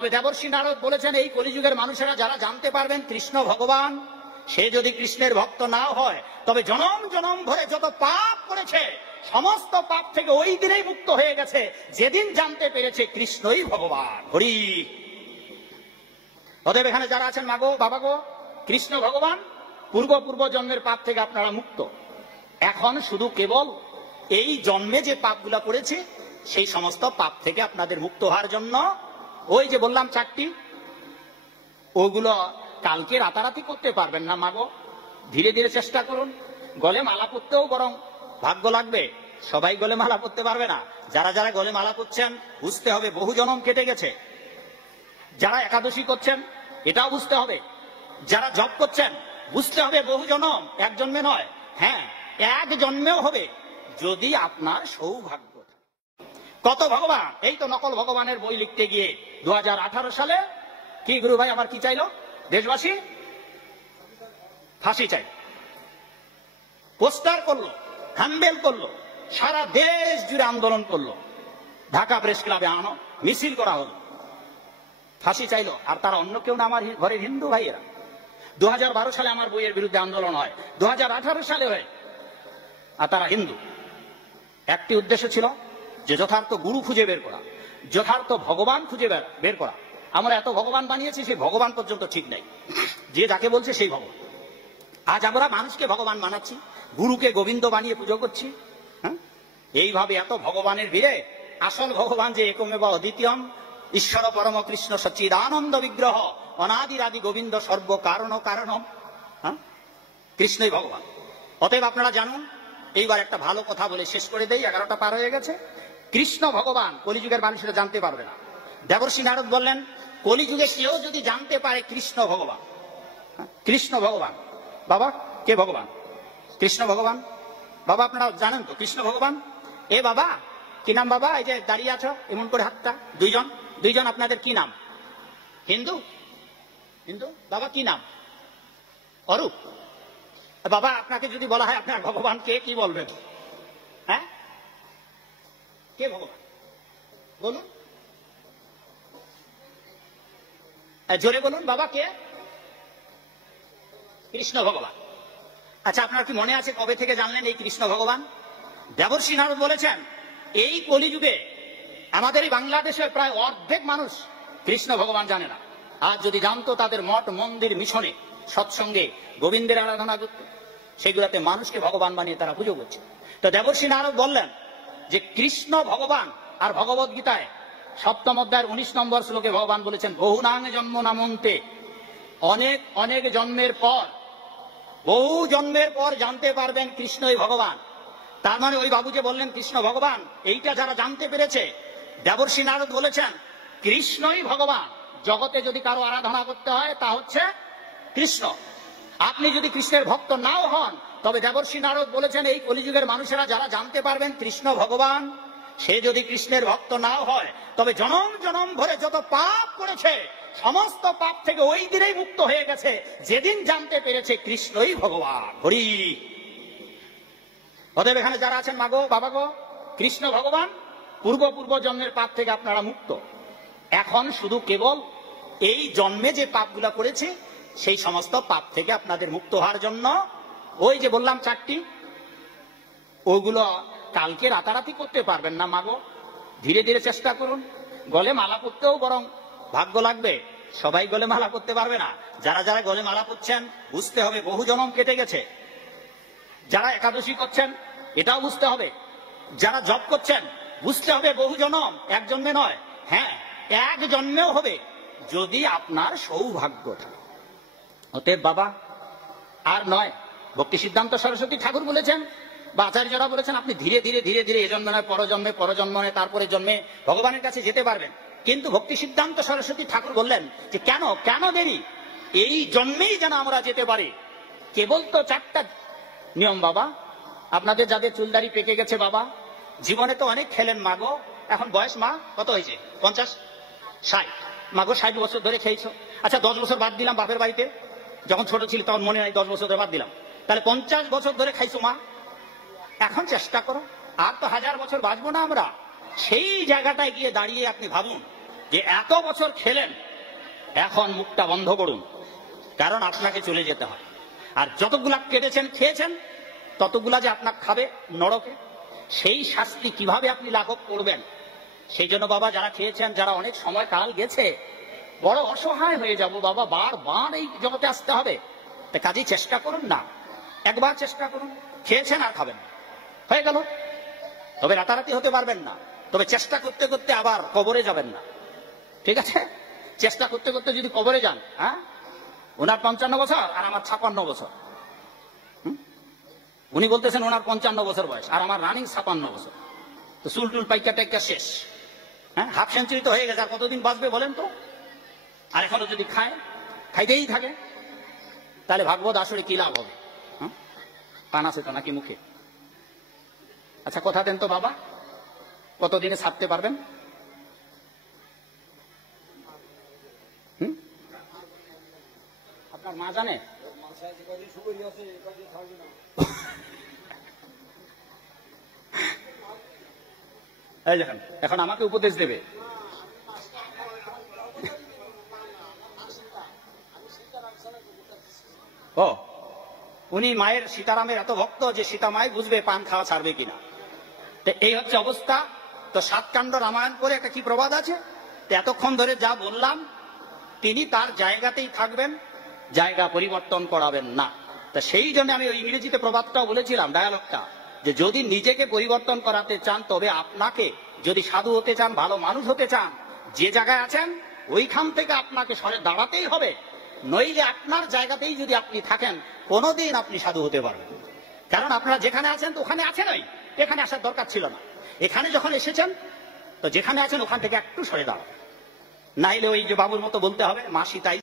দেবর্ষি নারদ বলেছেন, এই কলিযুগের মানুষেরা যারা জানতে পারবেন কৃষ্ণ ভগবান, সে যদি কৃষ্ণের ভক্ত না হয় তবে জনম জনম ধরে যত পাপ করেছে সমস্ত পাপ থেকে ওই দিনেই মুক্ত হয়ে গেছে যেদিন জানতে পেরেছে কৃষ্ণই ভগবান। হরি। অতএব এখানে যারা আছেন মাগো বাবা গো, কৃষ্ণ ভগবান, পূর্ব জন্মের পাপ থেকে আপনারা মুক্ত। এখন শুধু কেবল এই জন্মে যে পাপগুলা করেছে সেই সমস্ত পাপ থেকে আপনাদের মুক্ত হওয়ার জন্য ওই যে বললাম চারটি, ওগুলো কালকে রাতারাতি করতে পারবেন না মাগো, ধীরে ধীরে চেষ্টা করুন। গলে মালা পরতেও বরং ভাগ্য লাগবে, সবাই গলে মালা পরতে পারবে না। যারা যারা গলে মালা পরছেন বুঝতে হবে বহু জন্ম কেটে গেছে। যারা একাদশী করছেন এটাও বুঝতে হবে। যারা জপ করছেন বুঝতে হবে বহু জন্ম, এক জন্মে নয়, হ্যাঁ এক জন্মেও হবে যদি আপনার সৌভাগ্য। কত ভগবান, এই তো নকল ভগবানের বই লিখতে গিয়ে 2018 সালে কি গুরু ভাই আমার কি চাইলো, দেশবাসী ফাঁসি চাই, পোস্টার করলো, হ্যান্ডেল করলো, সারা দেশ জুড়ে আন্দোলন করলো, ঢাকা প্রেস ক্লাবে আনো মিছিল করা হলো, ফাঁসি চাইলো। আর তারা অন্য কেউ না, আমার ঘরের হিন্দু ভাইয়েরা। 2012 সালে আমার বইয়ের বিরুদ্ধে আন্দোলন হয়, 2018 সালে হয়, আর তারা হিন্দু। একটি উদ্দেশ্য ছিল যে যথার্থ গুরু খুঁজে বের করা, যথার্থ ভগবান খুঁজে বের করা। আমরা এত ভগবান বানিয়েছি, সেই ভগবান পর্যন্ত ঠিক নাই, যে যাকে বলছে সেই ভগবান। আজ আমরা মানুষকে ভগবান বানাচ্ছি, গুরুকে গোবিন্দ বানিয়ে পুজো করছি। হ্যাঁ, এইভাবে এত ভগবানের ভিড়ে আসল ভগবান যে একমেব অদ্বিতীয়ম ঈশ্বর পরম কৃষ্ণ সচ্চিদানন্দ বিগ্রহ অনাদিরাদি গোবিন্দ সর্ব কারণ কারণম, হ্যাঁ কৃষ্ণই ভগবান। অতএব আপনারা জানুন। এইবার একটা ভালো কথা বলে শেষ করে দেই, 11টা পার হয়ে গেছে। কৃষ্ণ ভগবান কলিযুগের মানুষেরা জানতে পারবে না। দেবর্ষি নারদ বললেন, কলিযুগে কেউ যদি জানতে পারে কৃষ্ণ ভগবান, কৃষ্ণ ভগবান, বাবা কে ভগবান? কৃষ্ণ ভগবান। বাবা আপনারা জানেন তো কৃষ্ণ ভগবান? এ বাবা কি নাম বাবা? এই যে দাঁড়িয়ে আছো এমন করে হাতটা, দুইজন আপনাদের কি নাম? হিন্দু? হিন্দু বাবা কি নাম? অরূপ। বাবা আপনাকে যদি বলা হয় আপনার ভগবান কে, কি বলবেন? হ্যাঁ কে ভগবান বলুন, জোরে বলুন বাবা কে? কৃষ্ণ ভগবান। আচ্ছা আপনার কি মনে আছে কবে থেকে জানলেন এই কৃষ্ণ ভগবান? দেবর্ষি নারদ বলেছেন, এই কলিযুগে আমাদের এই বাংলাদেশের প্রায় অর্ধেক মানুষ কৃষ্ণ ভগবান জানে না। আজ যদি জানতো তাদের মঠ মন্দির মিশনে সৎসঙ্গে গোবিন্দের আরাধনা করত, সেগুলোতে মানুষকে ভগবান বানিয়ে তারা পুজো করছে। তো দেবর্ষি নারদ বললেন যে কৃষ্ণ ভগবান, আর ভগবদ গীতায় 7ম অধ্যায়ের 19 নম্বর শ্লোকে ভগবান বলেছেন, বহুনাং জন্ম নামন্তে, অনেক অনেক জন্মের পর, বহু জন্মের পর জানতে পারবেন কৃষ্ণই ভগবান। তার মানে ওই বাবু যে বললেন কৃষ্ণ ভগবান, এইটা যারা জানতে পেরেছে, দেবর্ষি নারদ বলেছেন কৃষ্ণই ভগবান। জগতে যদি কারো আরাধনা করতে হয় তা হচ্ছে কৃষ্ণ। আপনি যদি কৃষ্ণের ভক্ত নাও হন, তবে দেবর্ষি নারদ বলেছেন এই কলিযুগের মানুষেরা যারা জানতে পারবেন কৃষ্ণ ভগবান, সে যদি কৃষ্ণের ভক্ত নাও হয় তবে জনম জনম ধরে যত পাপ করেছে সমস্ত পাপ থেকে ওই দিনেই মুক্ত হয়ে গেছে যেদিন জানতে পেরেছে কৃষ্ণই ভগবান। হরি। অতএব এখানে যারা আছেন মাগো বাবা গো, কৃষ্ণ ভগবান, পূর্ব জন্মের পাপ থেকে আপনারা মুক্ত। এখন শুধু কেবল এই জন্মে যে পাপগুলা করেছে সেই সমস্ত পাপ থেকে আপনাদের মুক্ত হওয়ার জন্য ওই যে বললাম চারটি, ওগুলো কালকে রাতারাতি করতে পারবেন না মাগো, ধীরে ধীরে চেষ্টা করুন। গলে মালা পরতেও বরং ভাগ্য লাগবে, সবাই গলে মালা পরতে পারবে না। যারা যারা গলে মালা পরছেন বুঝতে হবে বহু জন্ম কেটে গেছে। যারা একাদশী করছেন এটাও বুঝতে হবে। যারা জপ করছেন বুঝতে হবে বহু জন্ম, এক জন্মে নয়, হ্যাঁ এক জন্মেও হবে যদি আপনার সৌভাগ্য থাকে। অতএব বাবা আর নয়, ভক্তি সিদ্ধান্ত সরস্বতী ঠাকুর বলেছেন বা আচার্যরা বলেছেন, আপনি ধীরে ধীরে ধীরে ধীরে এ জন্মে নয় পরজন্মে নয় তারপরে জন্মে ভগবানের কাছে যেতে পারবেন। কিন্তু ভক্তি সিদ্ধান্ত সরস্বতী ঠাকুর বললেন যে কেন দেরি, এই জন্মেই যেন আমরা যেতে পারি। কেবল তো 4টা নিয়ম বাবা। আপনাদের যাদের চুলদারি পেকে গেছে বাবা, জীবনে তো অনেক খেলেন মাগো, এখন বয়স মা কত হয়েছে? 50, 60 মাগো, 60 বছর ধরে খেয়েছো। আচ্ছা 10 বছর বাদ দিলাম বাপের বাড়িতে, যখন ছোট ছিল তখন মনে নাই, 10 বছর ধরে বাদ দিলাম, তাহলে 50 বছর ধরে খাইছো মা। এখন চেষ্টা করো, আর তো 1000 বছর বাঁচবো না আমরা। সেই জায়গাটায় গিয়ে দাঁড়িয়ে আপনি ভাবুন যে এত বছর খেলেন, এখন মুখটা বন্ধ করুন, কারণ আপনাকে চলে যেতে হয়। আর যতগুলা কেটেছেন খেয়েছেন, ততগুলা যে আপনাকে খাবে নরকে, সেই শাস্তি কিভাবে আপনি লাঘব করবেন? সেই জন্য বাবা, যারা খেয়েছেন, যারা অনেক সময় কাল গেছে, বড় অসহায় হয়ে যাব বাবা, বারবার এই জগতে আসতে হবে, তা কাজেই চেষ্টা করুন না, একবার চেষ্টা করুন, খেয়েছেন আর খাবেন, হয়ে গেল। তবে রাতারাতি হতে পারবেন না, তবে চেষ্টা করতে করতে আবার কবরে যাবেন না, ঠিক আছে? চেষ্টা করতে করতে যদি কবরে যান, হ্যাঁ, ওনার 55 বছর আর আমার 56 বছর, উনি বলতেছেন ওনার 55 বছর বয়স আর আমার রানিং 56 বছর, তো চুল টুল পাইকা টাইকা শেষ, হ্যাঁ, হাফ সেঞ্চুরি তো হয়ে গেছে, আর কতদিন বাঁচবে বলেন তো? আর এখনো যদি খাইতেই থাকে, তাহলে ভাগবত আসলে কি লাভ হবে? পান আছে তো নাকি মুখে? আচ্ছা কথা দেন তো বাবা, কতদিনে ছাড়তে পারবেন? আপনার মা জানে? এই দেখেন, এখন আমাকে উপদেশ দেবে। ও, উনি মায়ের সীতারামের এত ভক্ত যে সীতা মাই বুঝবে পান খাওয়া ছাড়বে কিনা। তো এই হচ্ছে অবস্থা। তো 7 কাণ্ড রামায়ণ করে একটা কি প্রবাদ আছে, তো এতক্ষণ ধরে যা বললাম, তিনি তার জায়গাতেই থাকবেন, জায়গা পরিবর্তন করাবেন না। তা সেই জন্য আমি ওই ইংরেজিতে প্রবাদটাও বলেছিলাম, ডায়ালগটা, যে যদি নিজেকে পরিবর্তন করাতে চান, তবে আপনাকে, যদি সাধু হতে চান, ভালো মানুষ হতে চান, যে জায়গায় আছেন ওইখান থেকে আপনাকে সরে দাঁড়াতেই হবে, নইলে আপনার জায়গাতেই যদি আপনি থাকেন, কোনোদিন আপনি সাধু হতে পারবেন। কারণ আপনারা যেখানে আছেন তো ওখানে আছেনই, এখানে আসার দরকার ছিল না। এখানে যখন এসেছেন, তো যেখানে আছেন ওখান থেকে একটু সরে দাঁড়াবেন, নাইলে ওই যে বাবুর মতো বলতে হবে, মা সীতাই